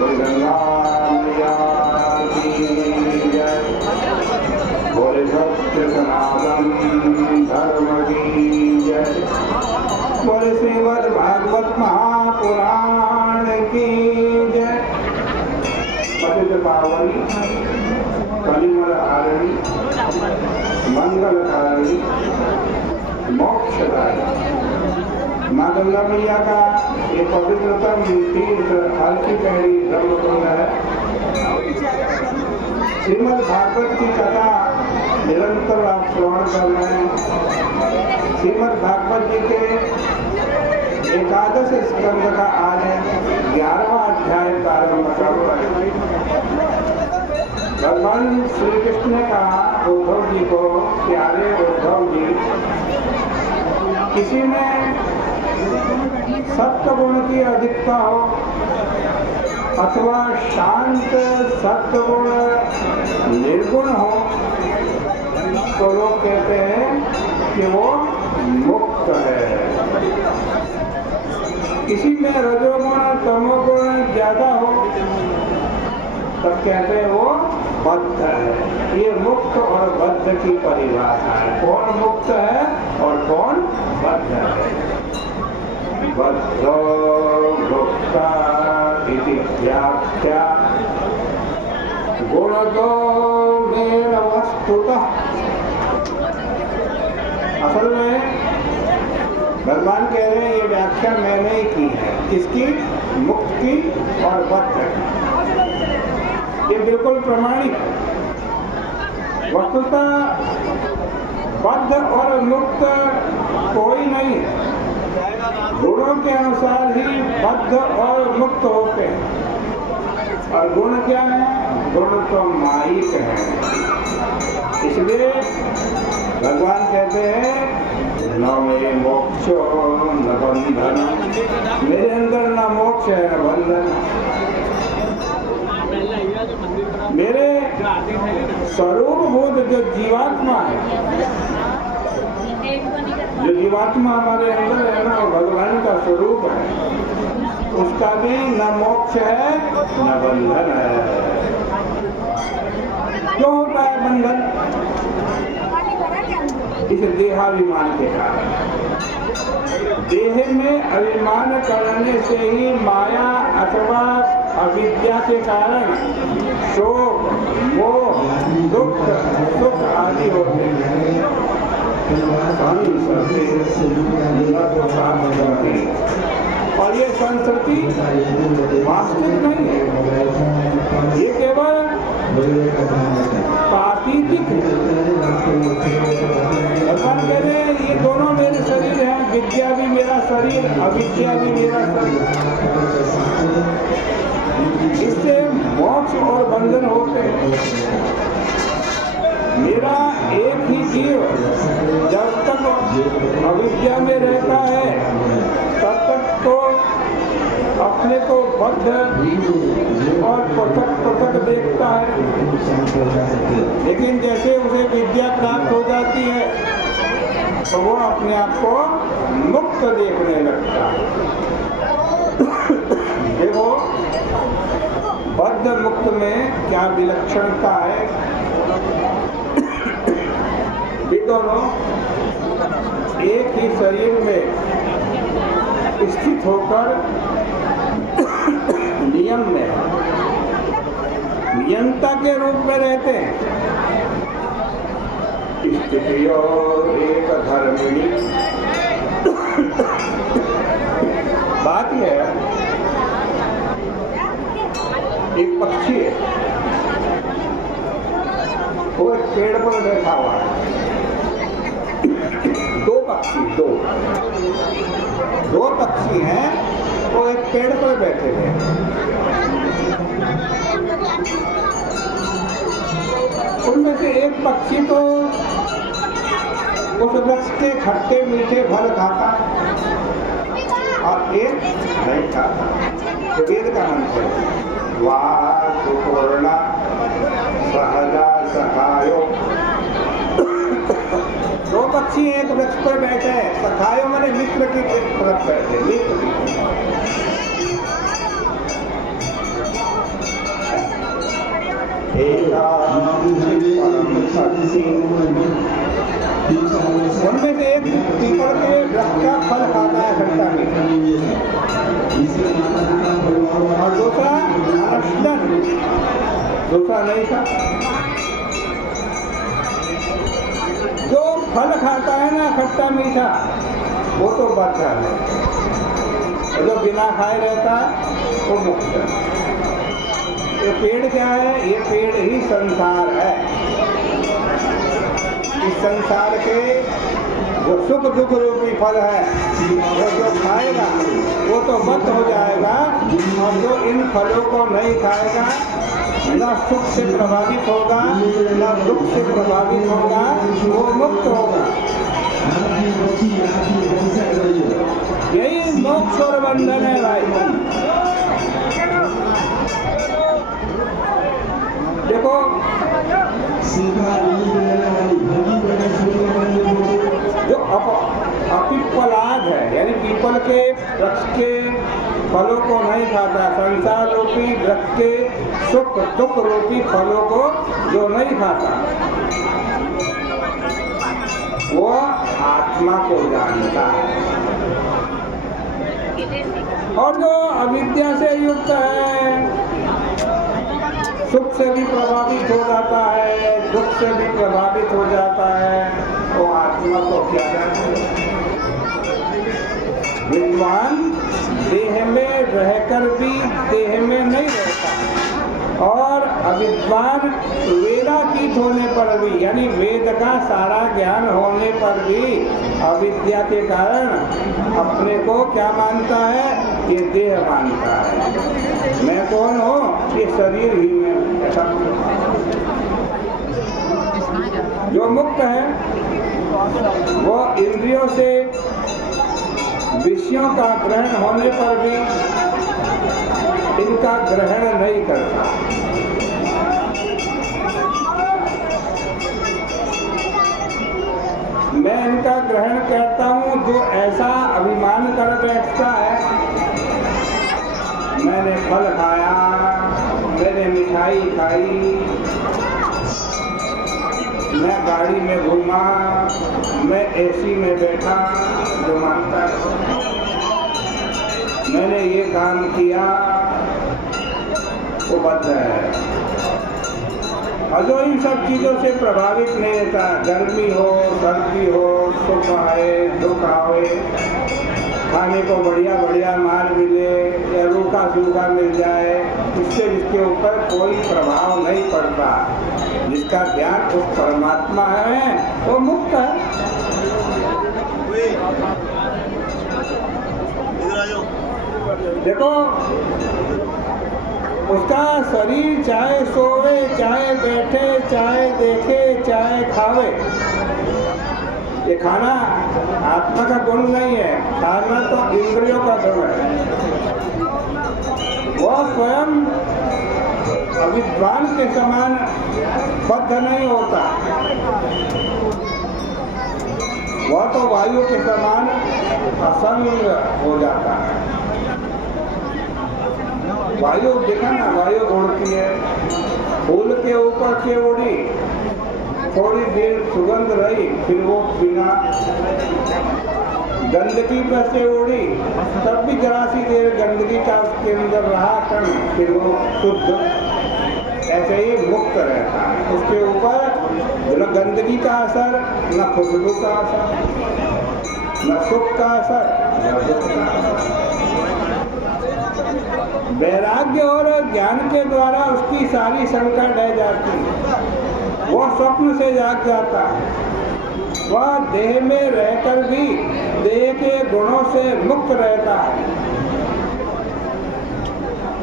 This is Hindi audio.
बोले गंगा मैया की जय, बोले सत्य सनातन धर्म की जय, बोले श्रीमद् भागवत महापुराण की जय। पतित पावनी कलिमल हारिणी मंगलकारिणी मोक्षदायी माँ गंगा मैया का ये पवित्रतम तीर्थ हल्की पहली ब्रह्मकुंड है। श्रीमद् भागवत की कथा निरंतर आप श्रवण कर रहे हैं। श्रीमद् भागवत जी के एकादश स्कंद का आज 11वां अध्याय प्रारंभ कर रहे हैं। भगवान श्री कृष्ण ने कहा उद्धव जी को, प्यारे उद्धव जी, किसी में सत्य गुण की अधिकता हो अथवा शांत सत्य गुण निर्गुण हो तो लोग कहते हैं कि वो मुक्त है। किसी में रजोगुण तमोगुण ज्यादा हो तब कहते हैं वो बद्ध है। ये मुक्त और बद्ध की परिभाषा है। कौन मुक्त है और कौन बद्ध है? बद्धो मुक्ता इति व्याख्या गुणतो मेन वस्तुतः। असल में भगवान कह रहे हैं ये व्याख्या मैंने ही की है। किसकी? मुक्त की और बद्ध की। ये बिल्कुल प्रमाणिक है। वस्तुतः बद्ध और मुक्त कोई नहीं है। गुणों के अनुसार ही बद्ध और मुक्त होते हैं। और गुण क्या है? गुण तो मायिक है। इसलिए भगवान कहते हैं न मे मोक्षो न बंधन। मेरे अंदर न मोक्ष है न बंधन। मेरे स्वरूप बोध जो जीवात्मा है, जो जीवात्मा हमारे अंदर है ना, भगवान का स्वरूप है, उसका भी न मोक्ष है न बंधन है। क्यों होता है बंधन? इस देहाभिमान के कारण। देह में अभिमान करने से ही माया अथवा अविद्या के कारण शोक, मोह, दुख, सुख आदि होते हैं। और ये संस्कृति वास्तविक नहीं है, ये केवल प्रातीतिक है। भगवान कह रहे हैं ये दोनों मेरे शरीर हैं, विद्या भी मेरा शरीर, अविद्या भी मेरा शरीर। इससे मोक्ष और बंधन होते हैं। मेरा एक ही जीव जब तक अविद्या में रहता है तब तक तो अपने को बद्ध और पृथक देखता है। लेकिन जैसे उसे विद्या प्राप्त हो जाती है तो वो अपने आप को मुक्त देखने लगता है। देखो बद्ध मुक्त में क्या विलक्षणता है। ये दोनों एक ही शरीर में स्थित होकर नियम में नियंता के रूप में रहते हैं। स्थितियों एक धर्मिणी। बात यह है, एक पक्षी है, वो एक पेड़ पर बैठा हुआ है। दो पक्षी हैं, वो एक पेड़ पर बैठे हैं। उनमें से एक पक्षी तो उस वृक्ष के खट्टे मीठे फल खाता और एक नहीं खाता। तो वेद का मंत्र है वाह सुपूर्णा सहजा सखायो। दो पक्षी एक वृक्ष पर बैठे हैं, सखायो माने मित्र की तरफ बैठे। मित्र उनमें से एक पीपल के वृक्ष का फल खाता है खट्टा मीठा, और दूसरा अनशन, दूसरा नहीं था। जो फल खाता है ना खट्टा मीठा, वो तो बद्ध है, जो बिना खाए रहता है वो मुक्त है। ये पेड़ क्या है? ये पेड़ ही संसार है। इस संसार के जो सुख दुख रूपी फल है, वो जो खाएगा वो तो बद्ध हो जाएगा, और जो इन फलों को नहीं खाएगा न सुख से प्रभावित होगा न दुख से प्रभावित होगा, वो मुक्त होगा। यही मोक्ष और बंधन है भाई। देखो जो अपिप्पलाद है, यानी पीपल के वृक्ष के फलों को नहीं खाता, संसार रूपी वृक्ष के सुख दुख रूपी फलों को जो नहीं खाता, वो आत्मा को जानता है। और जो अविद्या से युक्त है, सुख से भी प्रभावित हो जाता है, दुख से भी प्रभावित हो जाता है, वो आत्मा को क्या जानता है? विद्वान देह में रहकर भी देह में नहीं रहता, और अविद्वान वेदातीत होने पर भी, यानी वेद का सारा ज्ञान होने पर भी अविद्या के कारण अपने को क्या मानता है? ये देह मानता है। मैं कौन हूँ? ये शरीर ही में। ऐसा जो मुक्त है वो इंद्रियों से विषयों का ग्रहण होने पर भी इनका ग्रहण नहीं करता। मैं इनका ग्रहण करता हूँ। जो ऐसा अभिमान कर बैठता है, मैंने फल खाया, मैंने मिठाई खाई, मैं गाड़ी में घूमा, मैं एसी में बैठा, जो मानता है मैंने ये काम किया, वो बद्ध है। और जो इन सब चीज़ों से प्रभावित नहीं रहता, गर्मी हो सर्दी हो, सुख आए दुख आए, खाने को बढ़िया बढ़िया माल मिले या रूखा सूखा मिल जाए, इससे इसके ऊपर कोई प्रभाव नहीं पड़ता। जिसका ध्यान उस परमात्मा है वो मुक्त है। देखो उसका शरीर चाहे सोए, चाहे बैठे, चाहे देखे, चाहे खावे, ये खाना आत्मा का गुण नहीं है, खाना तो इंद्रियों का गुण है। वह स्वयं अविद्वान के समान बद्ध नहीं होता, वह तो वायु के समान असंग हो जाता है। वायु देखा ना, वायु उड़ती है, फूल के ऊपर के उड़ी, थोड़ी देर सुगंध रही, फिर वो बिना गंदगी पर से उड़ी, तब भी जरा सी देर गंदगी का उसके अंदर रहा कण, फिर वो शुद्ध। ऐसे ही मुक्त रहता है, उसके ऊपर न गंदगी का असर, न खुशबू का असर, न सुख का असर, न दुख का असर। वैराग्य और ज्ञान के द्वारा उसकी सारी शंका ढह जाती है, वो स्वप्न से जाग जाता है। वह देह में रहकर भी देह के गुणों से मुक्त रहता है।